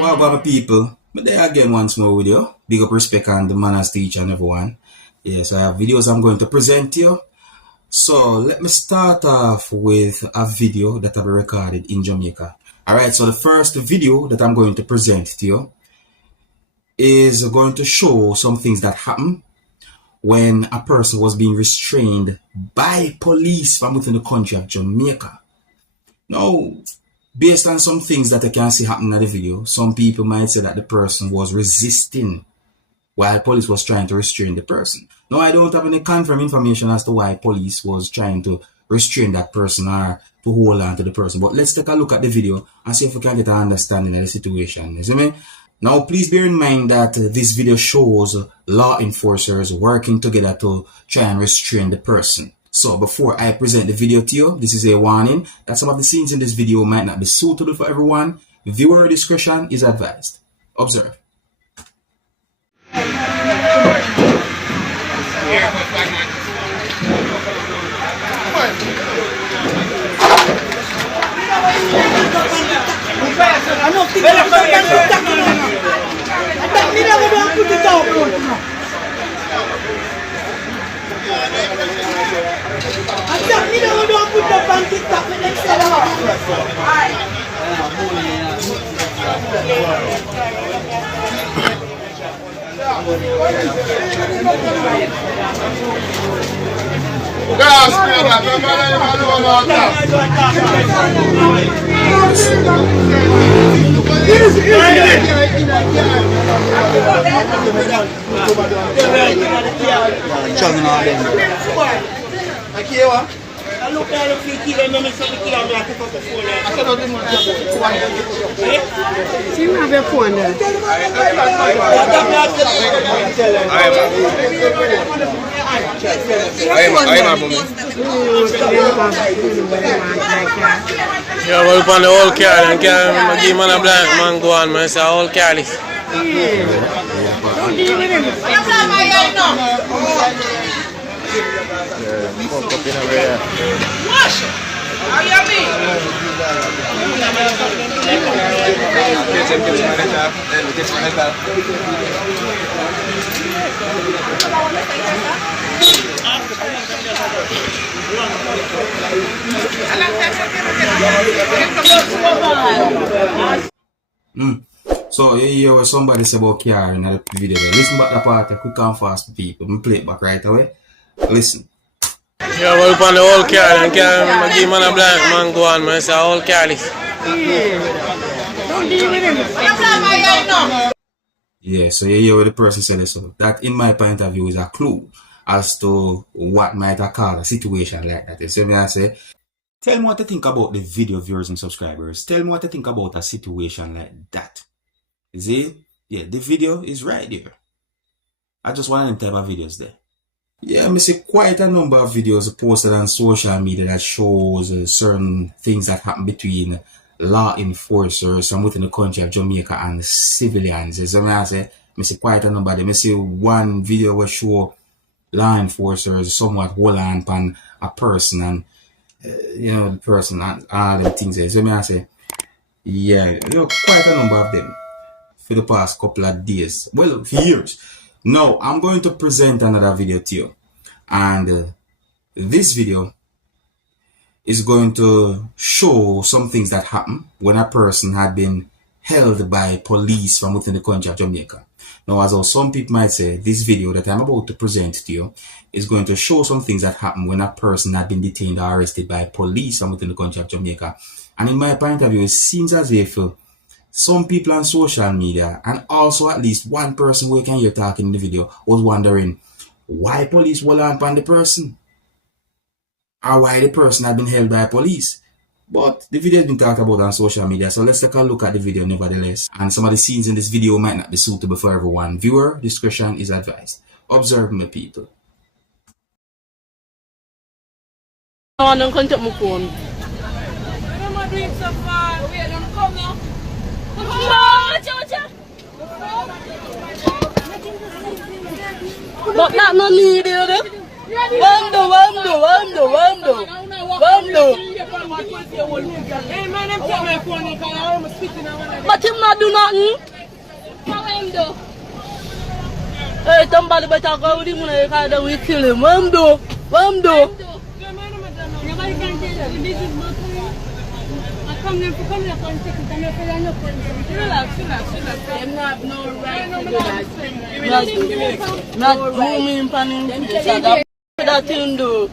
What about my people? But there again once more with you. Big up respect and the manners to each and everyone. Yes, I have videos I'm going to present to you. So let me start off with a video that I've recorded in Jamaica. Alright, so the first video that I'm going to present to you is going to show some things that happen when a person was being restrained by police from within the country of Jamaica. Now, based on some things that I can see happening in the video, some people might say that the person was resisting while police was trying to restrain the person. Now, I don't have any confirmed information as to why police was trying to restrain that person or to hold on to the person. But let's take a look at the video and see if we can get an understanding of the situation. You see me? Now, please bear in mind that this video shows law enforcers working together to try and restrain the person. So before I present the video to you, this is a warning that some of the scenes in this video might not be suitable for everyone. Viewer discretion is advised. Observe. Yeah, well, upon the whole car, and can give man a black man go on, man, it's a whole careless. So you hear what somebody say about car in the video there. Listen back the part quick and fast people. I'm play it back right away. Listen. Yeah, well, upon the whole car, and can give man a black man go on, man, it's a whole careless. Yeah, so you hear what the person said. So that, in my point of view, is a clue as to what might have caused a situation like that. So I say, tell me what to think about the video viewers and subscribers. Tell me what to think about a situation like that. You see? Yeah, the video is right there. I just want them type of videos there. Yeah, I see quite a number of videos posted on social media that shows certain things that happen between law enforcers from within the country of Jamaica and civilians. So I see quite a number of them. I see one video where show law enforcers somewhat hold on a person and the person and all them things. So I say, yeah, quite a number of them for the past couple of days. Well, for years. Now, I'm going to present another video to you. And this video is going to show some things that happen when a person had been held by police from within the country of Jamaica. Now, as some people might say, this video that I'm about to present to you is going to show some things that happen when a person had been detained or arrested by police from within the country of Jamaica. And in my point of view, it seems as if some people on social media, and also at least one person who can hear talking in the video, was wondering why police hold on the person, or why the person had been held by police. But the video has been talked about on social media, so let's take a look at the video nevertheless. And some of the scenes in this video might not be suitable for everyone. Viewer discretion is advised. Observe, my people. But not no need it. Wando. But him not do nothing. What him do? Hey, somebody better go with him because we kill him. What him do? What him do? Nobody can tell you. This is my career. I come here for come here and take it. I'm here for your friends. Relax. I'm not no right to do that. Not grooming pan him. That thing do.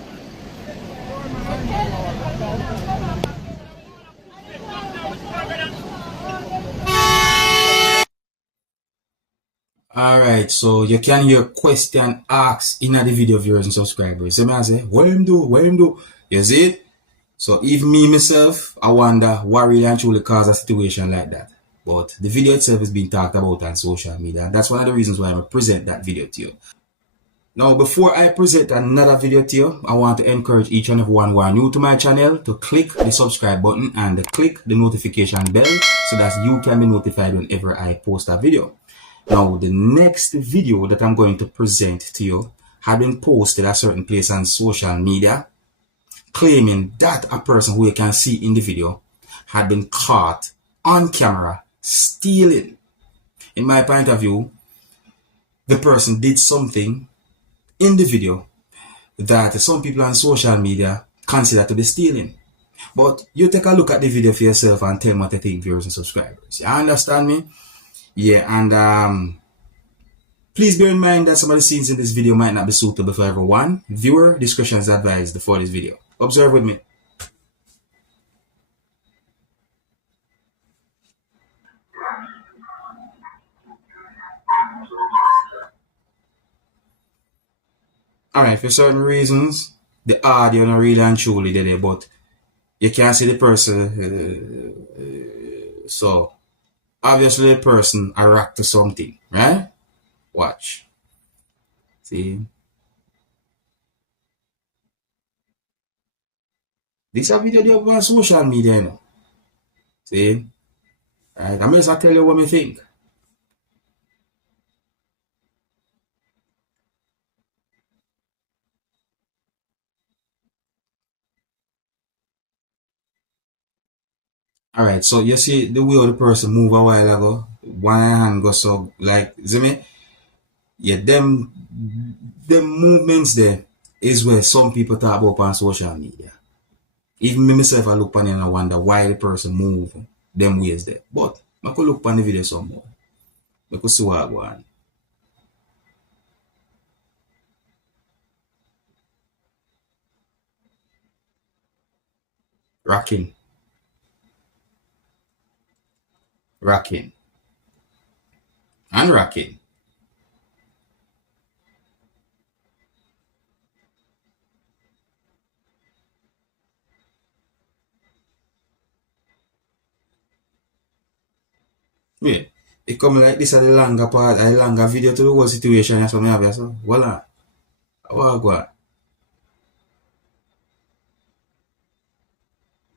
Alright, so you can hear question asked in the video viewers and subscribers. So I say, what him do? What him do? You see it? So even me myself, I wonder what really and truly caused a situation like that. But the video itself is being talked about on social media. And that's one of the reasons why I'm going to present that video to you. Now, before I present another video to you, I want to encourage each and everyone who are new to my channel to click the subscribe button and click the notification bell so that you can be notified whenever I post a video. Now, the next video that I'm going to present to you had been posted at a certain place on social media, claiming that a person who you can see in the video had been caught on camera stealing. In my point of view, the person did something in the video that some people on social media consider to be stealing. But you take a look at the video for yourself and tell me what you think, viewers and subscribers. You understand me? Yeah, and please bear in mind that some of the scenes in this video might not be suitable for everyone. Viewer discretion is advised for this video. Observe with me. Alright, for certain reasons, the audio not really and truly there, but you can't see the person. So, obviously the person react to something, right? Watch. See? This a video they up on social media, you know. See? Right, I'm just tell you what I think. Alright, so you see the way the person move a while ago, one hand go so like, see me? Yeah, them movements there is where some people talk about on social media. Even me myself I look on it and I wonder why the person move them ways there. But I could look on the video some more. I could see what I go on. Rocking. And rocking. Wait, it come like this at the longer part, a longer video to the whole situation. That's what I have. So, voila. What go on?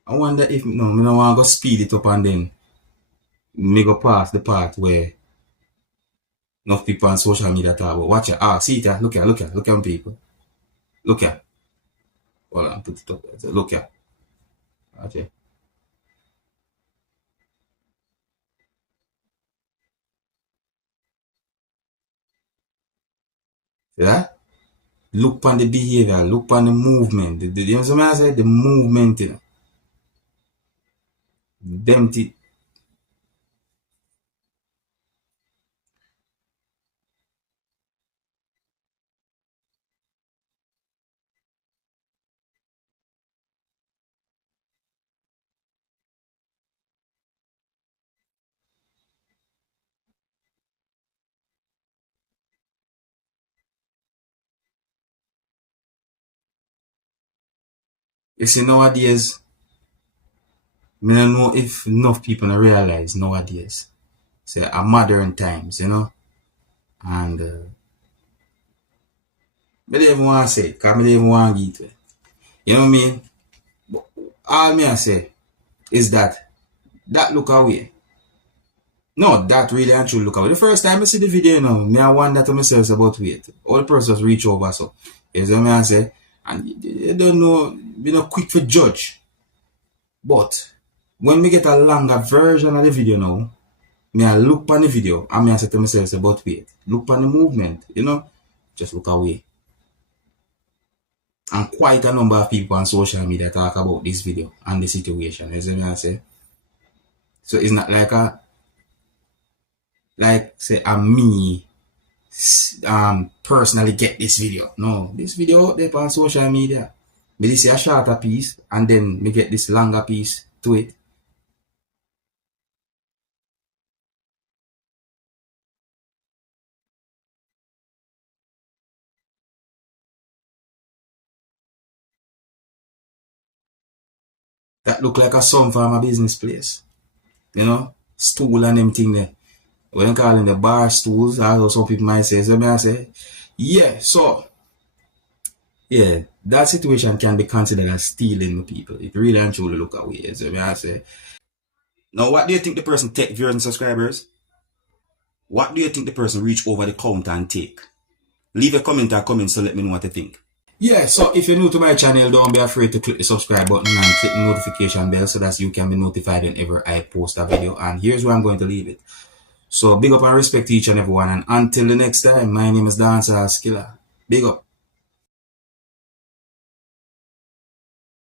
I wonder if, no, I don't want to go speed it up and then me go past the part where enough people on social media talk about. Watch it. Ah, see it. Look at people. Look at. Hold on, put it up. Look at. Watch it. See that? Look on the behavior, look on the movement. You know what I say? The movement, you know. Them You see, nowadays, I don't know if enough people realize nowadays. Say, a modern times, you know. And I don't even want to say it, because I don't even want to get it. You know what I mean? But all me I say is that look away. No, that really and truly look away. The first time I see the video, you know, me I wonder to myself about wait. All the person just reach over so. You know what I say? And you don't know, you're not quick to judge. But when we get a longer version of the video now, me I look on the video and me I say to myself, say, but wait, look on the movement, you know, just look away. And quite a number of people on social media talk about this video and the situation, you see me I say. So it's not like say me personally get this video. No, this video out there on social media. Me see a shorter piece and then me get this longer piece to it. That look like a some farm a business place. You know, stool and them thing there. When I call them the bar stools, as some people might say. So I say, yeah, so yeah, that situation can be considered as stealing people. It really and truly look away. So I say, now what do you think the person take viewers and subscribers? What do you think the person reach over the counter and take? Leave a comment so let me know what you think. Yeah, so if you're new to my channel, don't be afraid to click the subscribe button and click the notification bell so that you can be notified whenever I post a video. And here's where I'm going to leave it. So big up and respect to each and everyone. And until the next time, my name is Dancehall Skilla. Big up.